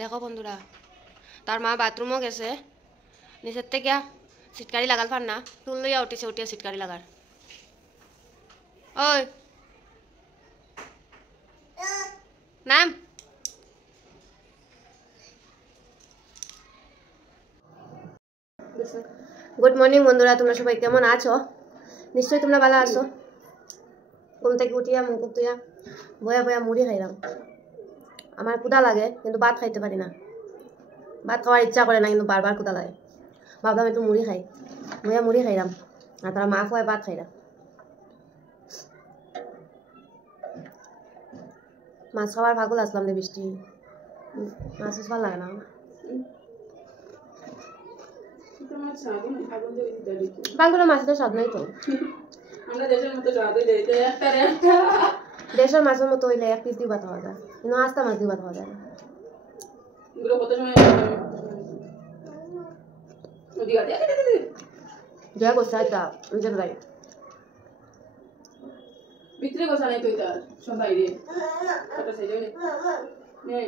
দেখো বন্ধুরা, তার মা বাথরুমও গেছে, নিচের থেকে সিটকারি লাগাল পার না, টুল লইয়া উঠিয়া সিটকারি লাগার। ওই নাম গুড মর্নিং বন্ধুরা, তোমরা সবাই কেমন আছো? নিশ্চয়ই তোমরা ভালো আছো। ঘুম থেকে উঠিয়া মুখ ধুইয়া বয়া বয়া মুড়ি খাইলাম। আমার ক্ষুধা লাগে কিন্তু ভাত খাইতে পারি না, ভাত খাওয়ার ইচ্ছা করে না, কিন্তু বারবার ক্ষুধা লাগে। ভাবলাম একটু মুড়ি খাই, বয়া মুড়ি খাইলাম, আর তারা মা খাওয়ায় ভাত খাইলাম। মাছ খাওয়ার পাগল আসলাম রে বৃষ্টি, মাছ ভালো লাগে না। বাংলা মাছের স্বাদ নাই তো, দেশের মাছের মতো হইলে এক পিস দিয়ে ভাত খাওয়া যায়, কিন্তু আস্তা মাছ দিয়ে ভাত খাওয়া যায় না। জয়া গোসা এটা নিজের ভাই ভিতরে গোসা নাই তো এটা সব বাইরে ওটা সাইডে নে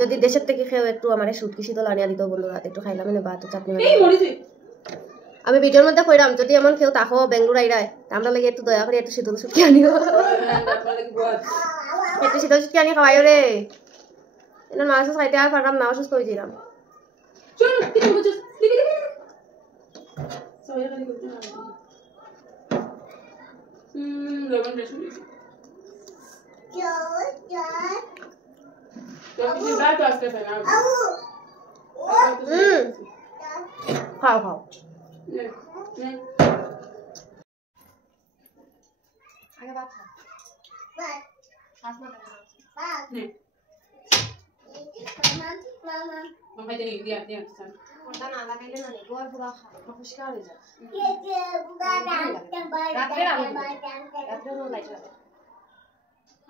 যদি দেশের থেকে খেয়েও একটু আমার সুটকি শীতল আনিয়া দিত বন্ধুরা, একটু খাইলাম এনে ভাত চাটনি। আমি ভিডিওর মধ্যে কইরাম যদি এমন কেউ তাকো বেঙ্গলুর আইরায় আমরা লাগে একটু দয়া করে একটু শীতল সুটকি আনিও, একটু শীতল সুটকি আনি খাওয়াইও রে। এনে মাছ খাইতে আর পারলাম না, অসুস্থ হয়ে যাইলাম। খাও খাও আগে ভাত খাও।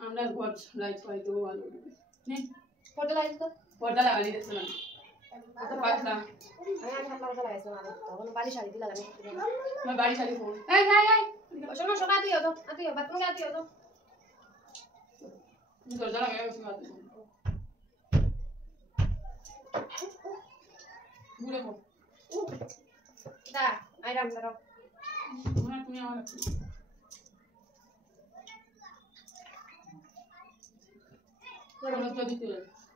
আমরা ঘর লাইট পাই তো আলো নে পর্দা লাগাইছ তো? পর্দা লাগালি দেখছিলাম কত পাতলা। আমি আগে হাত লাগা লাগাইছ না, তখন বাড়ি শাড়ি দি লাগানি। আমার বাড়ি শাড়ি পর এই শোনো শোনা দিও তো, আতিও বাথরুমে আতিও তো। দরজা লাগাই বসে বাদ ঘুরে পড় দা আইরাম করো না তুমি আমার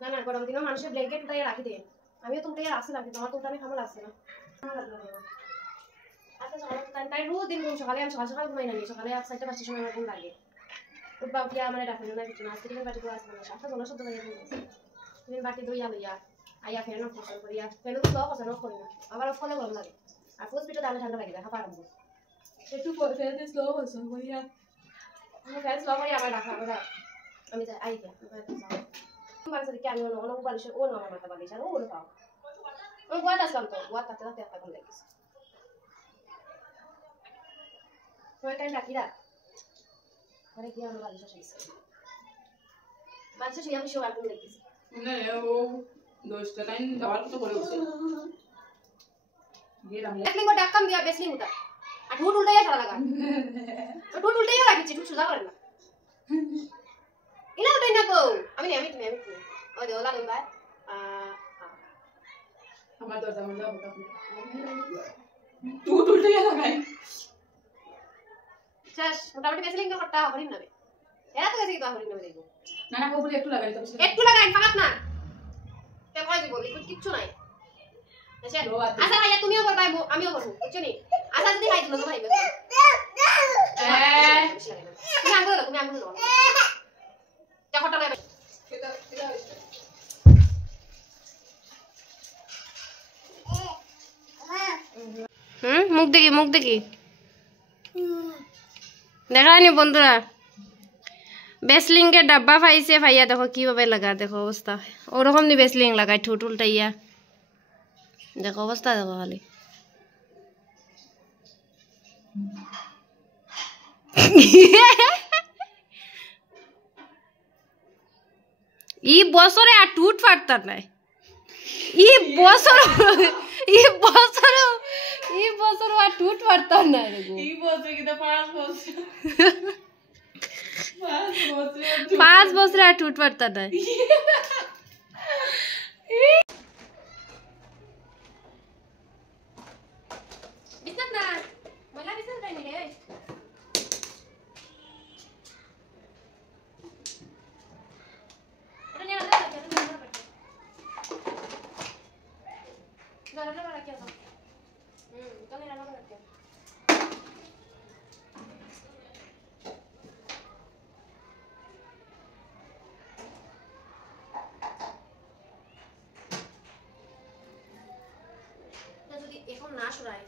না না গরম দিনও মানুষের ব্ল্যাঙ্কেট উঠাইয়া রাখি দেয়। আমিও তো উঠাইয়া রাখছিলাম, কিন্তু আমার তো উঠানে খাবার লাগছে না। আচ্ছা সকালে তাই রোজ দিন ঘুম, সকালে আমি সকাল সকাল ঘুমাই না, সকালে 4:30-5টার সময় আমার ঘুম লাগে। উঠবা উঠিয়া মানে ডাক্তার না কিছু না, আজকে টিফিন বাটি করে আসবে না, সাতটা জল শব্দ লাগে টিফিন বাটি দইয়া লইয়া আইয়া ফ্যান অফ করিয়া ফ্যান অফ করি না, আবার অফ করলে গরম লাগে, আর ফুস পিঠে দামে ঠান্ডা লাগে দেখা পারবো একটু ফ্যান স্লো হইছে করিয়া আমি ফ্যান স্লো করি আবার রাখা আমরা আমি যাই আই কে বাড়ি থেকে আমি অন্য বালিশ ও না মাথা বালিশ আর ও পাও ওই গোয়াত আসলাম তো গোয়াত তাতে তাতে একটা করে লাগিস ওই টাইম রাখি রাখ পরে কি আমরা বালিশ আসিস বালিশ শুয়ে আমি শুয়ে রাখুন লাগিস না ও 10টা টাইম যাওয়ার তো করে উঠছে গেলাম একলি গো ডাক্কাম দিয়া বেসলি মুটা আর ঠুট উল্টাইয়া সারা লাগা ঠুট উল্টাইয়া রাখিছি ঠুট সুজা করে না ইলা উঠাই না গো আমি তুমি ওই দেও লাগাম ভাই আমার দরজা বন্ধ হবে তুই উল্টে গেল ভাই শেষ মোটামুটি বেসলিং তো করতে হরিণ নামে এরা তো গেছে কি তো হরিণ নামে দেখো না না কবুল একটু লাগাই তো একটু লাগাই ফাকাত না তে কই দিব কিচ্ছু নাই আচ্ছা আচ্ছা ভাইয়া তুমিও করবা আমিও করব বুঝছো নি আচ্ছা যদি খাই দিলো তো ভাইবে তুমি আঙ্গুল তুমি আঙ্গুল নাও তে কটা লাগে মুখ দেখি দেখায়নি বন্ধুরা, বেসলিংকে ডাব্বা পাইছে ভাইয়া, দেখো কিভাবে লাগা, দেখো অবস্থা ওরকম নি বেসলিং লাগাই ঠুট উল্টাইয়া, দেখো অবস্থা দেখো খালি ই বছরে আর ঠুট ফাটতার নাই, ই বছর আর ঠুট ফাটতার নাই, এই বছর কি 5 বছর 5 বছর আর ঠুট ফাটতার নাই। বিছনাত না ময়লা বিছনাত রাই রে এটা নিয়ে আলাদা রাখি এটা নিয়ে রাখি গাড়াটা রাখি দাও এটা নিয়ে আলাদা রাখি যদি এখন না সরাই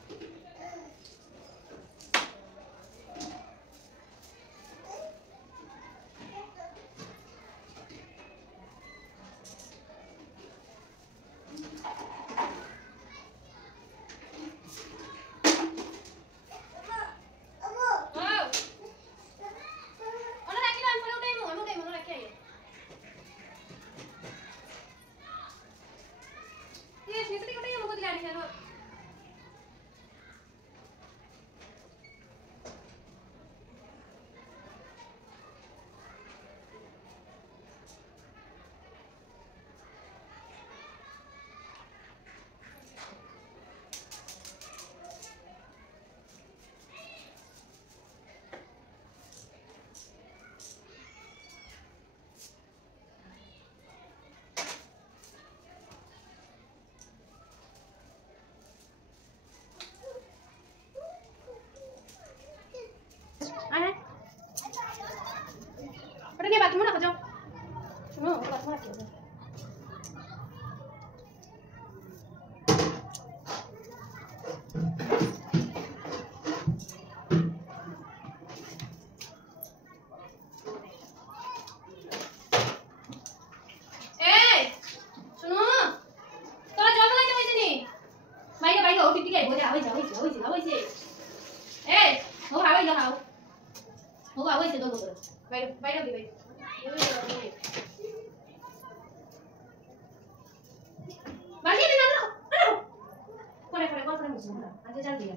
Udah dia bathroom nak kerja. No, bathroom nak kerja. Eh, suno. Tola jawab lagi macam ni. Baik, baik, oh titik boleh, awak. Eh, oh awak je awak. Oh awak je dulu. Baik, baik lagi baik. Bagi ni mana? Kau musuh mana? Ada jalan dia.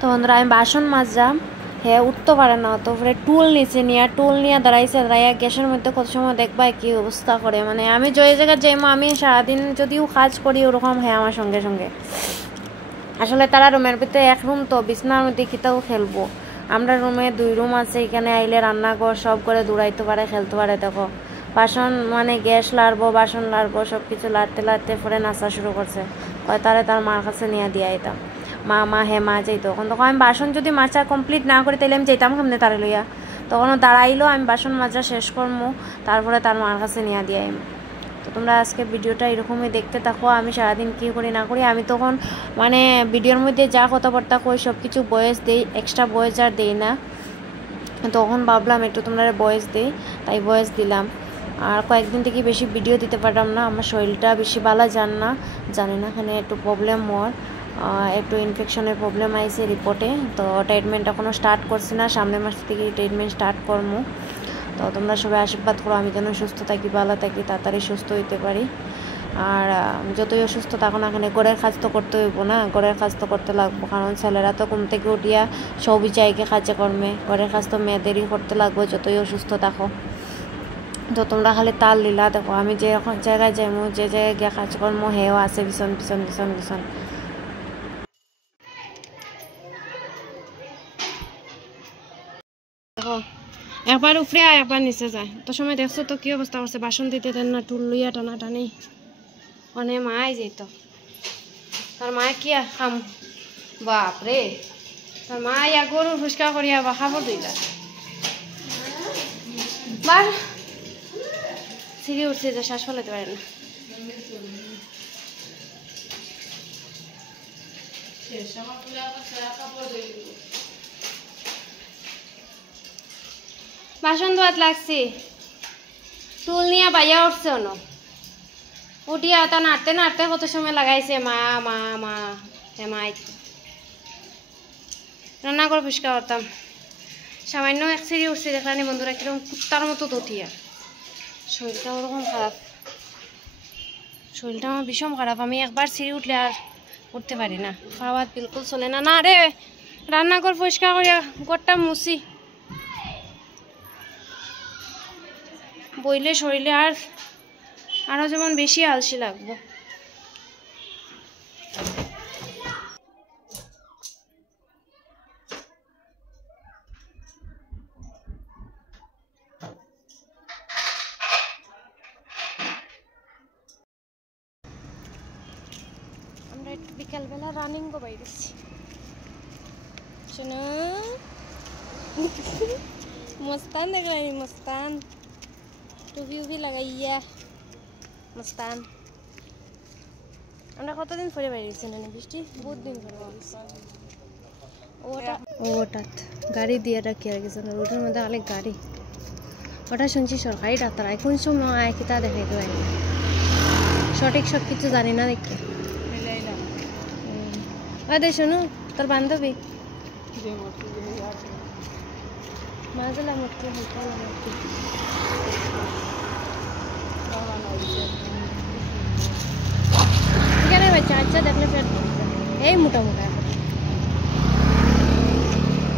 তো বন্ধুরা আমি বাসন মাজলাম, হ্যাঁ উঠতে পারে না, তো পরে টুল নিয়ে দাঁড়াইয়া গ্যাসের মধ্যে কত সময় দেখবা কি অবস্থা করে। মানে আমি যে জায়গায় যাইমো, আমি সারাদিন যদিও কাজ করি ওরকম হ্যাঁ আমার সঙ্গে সঙ্গে। আসলে তারা রুমের ভিতরে এক রুম, তো বিছনার মধ্যে কিতাও খেলবো। আমরা রুমে 2 রুম আছে, এখানে আইলে রান্নাঘর সব করে দৌড়াইতে পারে, খেলতে পারে। দেখো বাসন মানে গ্যাস লাড়বো, বাসন লাড়বো, সব কিছু লাড়তে পরে নাচা শুরু করছে। তারে তার মার কাছে নিয়ে দিয়ে আইতাম, মা যাইতো। তখন আমি বাসন যদি মাজা কমপ্লিট না করি তাহলে আমি যেতাম সামনে তারে লইয়া। তখনও দাঁড়াইলো, আমি বাসন মাজা শেষ করবো, তারপরে তার মার কাছে নিয়ে দিয়ে আইম। তো তোমরা আজকে ভিডিওটা এরকমই দেখতে থাকো, আমি সারাদিন কী করি না করি। আমি তখন মানে ভিডিওর মধ্যে যা কথাবার্তা কই সব কিছু ভয়েস দেই, এক্সট্রা ভয়েস আর দেই না। তখন ভাবলাম একটু তোমরা ভয়েস দেই, তাই ভয়েস দিলাম। আর কয়েকদিন থেকে বেশি ভিডিও দিতে পারলাম না, আমার শরীরটা বেশি ভালো জানি না এখানে একটু প্রবলেম মোর, একটু ইনফেকশনের প্রবলেম আইছে রিপোর্টে। তো ট্রিটমেন্ট এখনও স্টার্ট করছি না, সামনের মাস থেকে ট্রিটমেন্ট স্টার্ট করবো। তো তোমরা সবাই আশীর্বাদ করো আমি যেন সুস্থ থাকি, ভালো থাকি, তাড়াতাড়ি সুস্থ হইতে পারি। আর যতই অসুস্থ থাকো না এখানে ঘরের কাজ তো করতে হইব না, ঘরের কাজ তো করতে লাগবো, কারণ ছেলেরা তো ঘুম থেকে উঠিয়া সবই চাইকে কাজে কর্মে, ঘরের কাজ তো মেয়েদেরই করতে লাগবে যতই অসুস্থ থাকো। তো তোমরা খালি তাল লীলা দেখো, আমি যে জায়গায় যাইমু, যে জায়গায় গিয়ে কাজকর্ম হেও আছে ভীষণ ভীষণ ভীষণ ভীষণ। দেখো একবার উপরে আয় একবার নিচে যায়, তো সময় দেখছো তো কি অবস্থা করছে, বাসন দিতে দেন না, টুল লইয়া টানা টানি মানে মাই যেত। তার মায়ে কি খাম বাপরে, তার মা ইয়া গরু ফুসকা করিয়া বা খাবো দিলা বার সিঁড়ি উঠছে যে শ্বাস ফেলাতে পারে না। বাসন ধোয়াত লাগছি, টুল নিয়ে বাইয়া উঠছে অন, উঠিয়া তা নাড়তে নাড়তে কত সময় লাগাইছে মা মা মা হেমাই। রান্না করে ফুসকা করতাম, সামান্য এক সিঁড়ি উঠছে দেখলানি বন্ধুরা কিরকম কুত্তার মতো উঠিয়া। শরীরটা ওরকম খারাপ, শরীরটা আমার ভীষণ খারাপ, আমি একবার সিঁড়ি উঠলে আর উঠতে পারি না, খাওয়ার বিলকুল চলে না। না রে রান্না করে পরিষ্কার করিয়া গোটা মুছি, বইলে শরীরে আরো যেমন বেশি আলসি লাগবো। আমরা একটু বিকালবেলা রানিং গো বাইরেছি, শোনো মস্তান দেখলাম, মস্তান টুপি উপি লাগাইয়া মস্তান। আমরা কতদিন পরে বাইরেছি না, বৃষ্টি বহুত দিন পরে। ওটাত গাড়ি দিয়ে রাখি আর কিছু না, রোডের মধ্যে অনেক গাড়ি। ওটা শুনছি সরকারি ডাক্তার, এখন সময় কি তা দেখাইতে পারি না, সঠিক সব কিছু জানি না দেখি। আরে শোনো তোর বান্ধবী মাজলা মূর্তি এখানে বাচ্চা আচ্ছা দেখলে ফের এই মোটা মোটা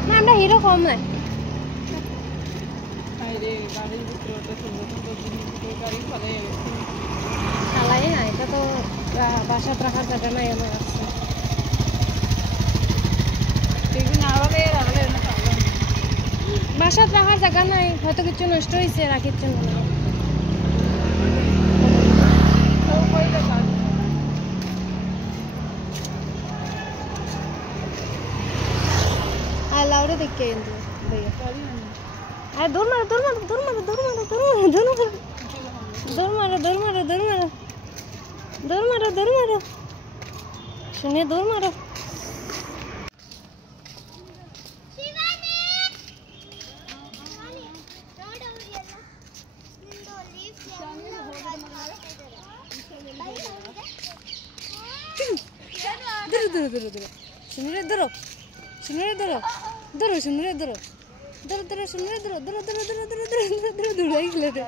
না, আমরা হিরো কম নাই। চালাই না, এটা তো বাসাত রাখার জায়গা নাই আমার কাছে। বাসাত রাখার জায়গা নাই, হয়তো কিছু নষ্ট হয়েছে রাখির জন্য। আর লাউরে দেখে কিন্তু দৌড় মারো দৌড় মারো দৌড় মারো দৌড় মারো দৌড় মারো দৌড় মারো দৌড় মারো দৌড় মারো দৌড় মারো দৌড় মারো দৌড় মারো শুনে দৌড় মারো। ধরো ধরো ধরো শুনরে ধরো শুনরে ধরো ধরো শুনরে ধরো ধরো ধরো শুনরে ধরো ধরো ধরো ধরো ধরো ধরো ধরো দৌড়াই গেলে দে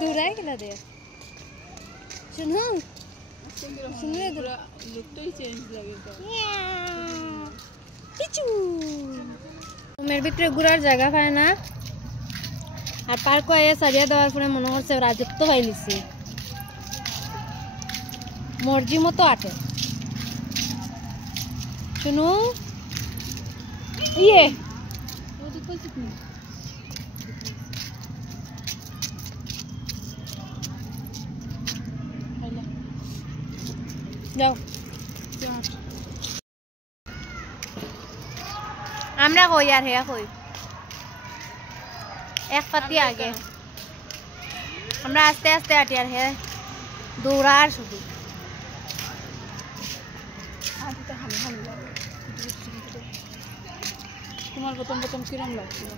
দৌড়াই গেলে দে শুনো শুনরে ধরো লুকটাই চেঞ্জ লাগে তো কিছু মের ভিতরে ঘুরার জায়গা পায় না, আর পার্ক আয়া সারিয়া দেওয়ার পরে মনে হচ্ছে রাজত্ব পাই নিছি, মর্জি মতো আটে। শুনো ইয়ে যাও আমরা কই আর হেয়া কই এক পাতি আগে আমরা আস্তে আস্তে হাঁটি আর হে দৌড়ার শুধু। তোমার প্রথম প্রথম কিরম লাগছিল?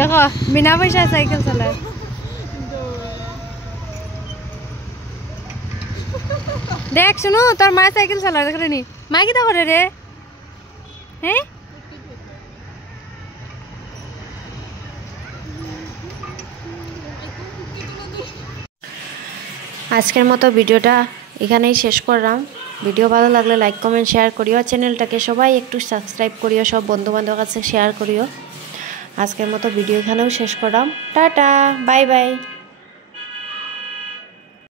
দেখো বিনা পয়সা সাইকেল চালায় দেখ শুনো তোর মা সাইকেল চালায় দেখ নি মা কি তা করে রে হ্যাঁ আজকের মতো ভিডিওটা এখানেই শেষ করলাম ভিডিও ভালো লাগলে লাইক কমেন্ট শেয়ার করিও চ্যানেলটাকে সবাই একটু সাবস্ক্রাইব করিও সব বন্ধু বান্ধবের কাছে শেয়ার করিও আজকের মতো ভিডিও এখানেও শেষ করলাম টাটা বাই বাই